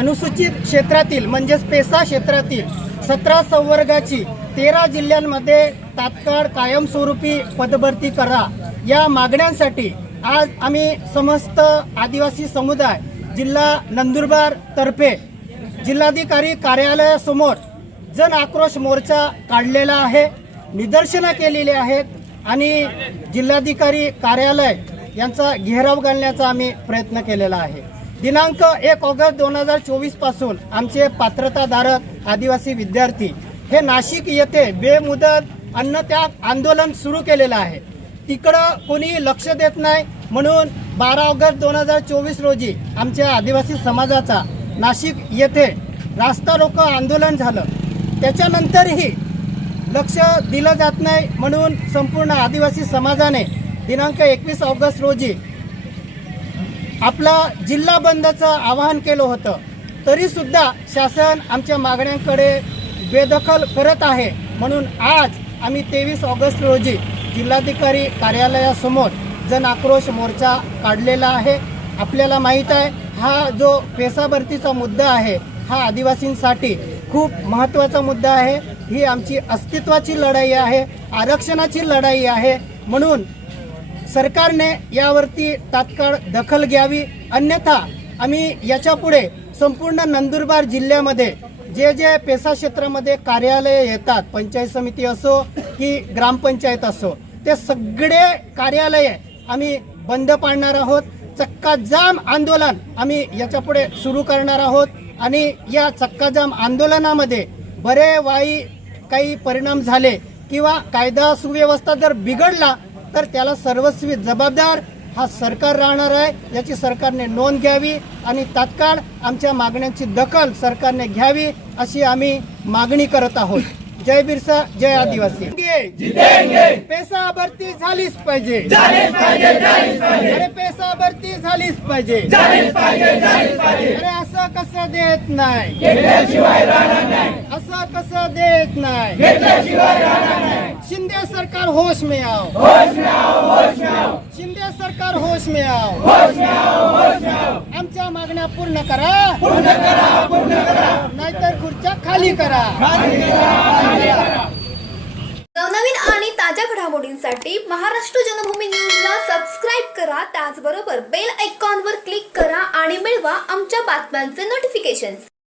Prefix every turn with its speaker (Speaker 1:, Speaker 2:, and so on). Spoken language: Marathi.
Speaker 1: अनुसूचित क्षेत्रातील म्हणजेच पेसा क्षेत्रातील सतरा संवर्गाची तेरा जिल्ह्यांमध्ये तात्काळ कायमस्वरूपी पदभरती करा या मागण्यांसाठी आज आम्ही समस्त आदिवासी समुदाय जिल्हा नंदुरबार तर्फे जिल्हाधिकारी कार्यालयासमोर जन आक्रोश मोर्चा काढलेला आहे निदर्शनं केलेली आहेत आणि जिल्हाधिकारी कार्यालय यांचा घेराव घालण्याचा आम्ही प्रयत्न केलेला आहे दिनांक एक ऑगस्ट दोन हजार चोवीसपासून आमचे पात्रताधारक आदिवासी विद्यार्थी हे नाशिक येथे बेमुदत अन्न अन्नत्याग आंदोलन सुरू केलेलं आहे तिकडं कोणी लक्ष देत नाही म्हणून बारा ऑगस्ट दोन हजार चोवीस रोजी आमच्या आदिवासी समाजाचा नाशिक येथे रास्ता रोको आंदोलन झालं त्याच्यानंतरही लक्ष दिलं जात नाही म्हणून संपूर्ण आदिवासी समाजाने दिनांक एकवीस ऑगस्ट रोजी आपला जिल्हा बंदचं आवाहन केलं होतं तरीसुद्धा शासन आमच्या मागण्यांकडे बेदखल करत आहे म्हणून आज आम्ही तेवीस ऑगस्ट रोजी जिल्हाधिकारी कार्यालयासमोर जन आक्रोश मोर्चा काढलेला आहे आपल्याला माहीत आहे हा जो पेसाभरतीचा मुद्दा आहे हा आदिवासींसाठी खूप महत्त्वाचा मुद्दा आहे ही आमची अस्तित्वाची लढाई आहे आरक्षणाची लढाई आहे म्हणून सरकारने यावरती तात्काळ दखल घ्यावी अन्यथा आम्ही याच्यापुढे संपूर्ण नंदुरबार जिल्ह्यामध्ये जे जे पेसा क्षेत्रामध्ये कार्यालये येतात पंचायत समिती असो की ग्रामपंचायत असो ते सगळे कार्यालये आम्ही बंद पाडणार आहोत चक्काजाम आंदोलन आम्ही याच्यापुढे सुरू करणार आहोत आणि या चक्काजाम आंदोलनामध्ये बरे वाई काही परिणाम झाले किंवा कायदा सुव्यवस्था जर बिघडला तर त्याला सर्वस्वी जबाबदार हा सरकार राहणार आहे याची सरकारने नोंद घ्यावी आणि तात्काळ आमच्या मागण्यांची दखल सरकारने घ्यावी अशी आम्ही मागणी करत आहोत जय बिरसा जय आदिवासी पैसा भरती झालीच पाहिजे
Speaker 2: अरे
Speaker 1: पैसा भरती झालीच पाहिजे
Speaker 2: अरे
Speaker 1: असं कसं देत नाही असं कसं देत
Speaker 2: नाही
Speaker 1: शिंदे सरकार होश में आओ
Speaker 2: होश में आओ होश में आओ
Speaker 1: शिंदे सरकार होश में आओ
Speaker 2: होश में आओ होश में आओ
Speaker 1: आमच्या मागण्या पूर्ण करा
Speaker 2: पूर्ण करा पूर्ण करा
Speaker 1: नाहीतर खुर्च्या खाली करा
Speaker 2: खाली करा खाली करा नवनवीन आणि ताज्या घडामोडींसाठी महाराष्ट्र जनभूमी न्यूजला सबस्क्राईब करा त्याचबरोबर बेल वर क्लिक करा आणि मिळवा आमच्या बातम्यांचे नोटिफिकेशन्स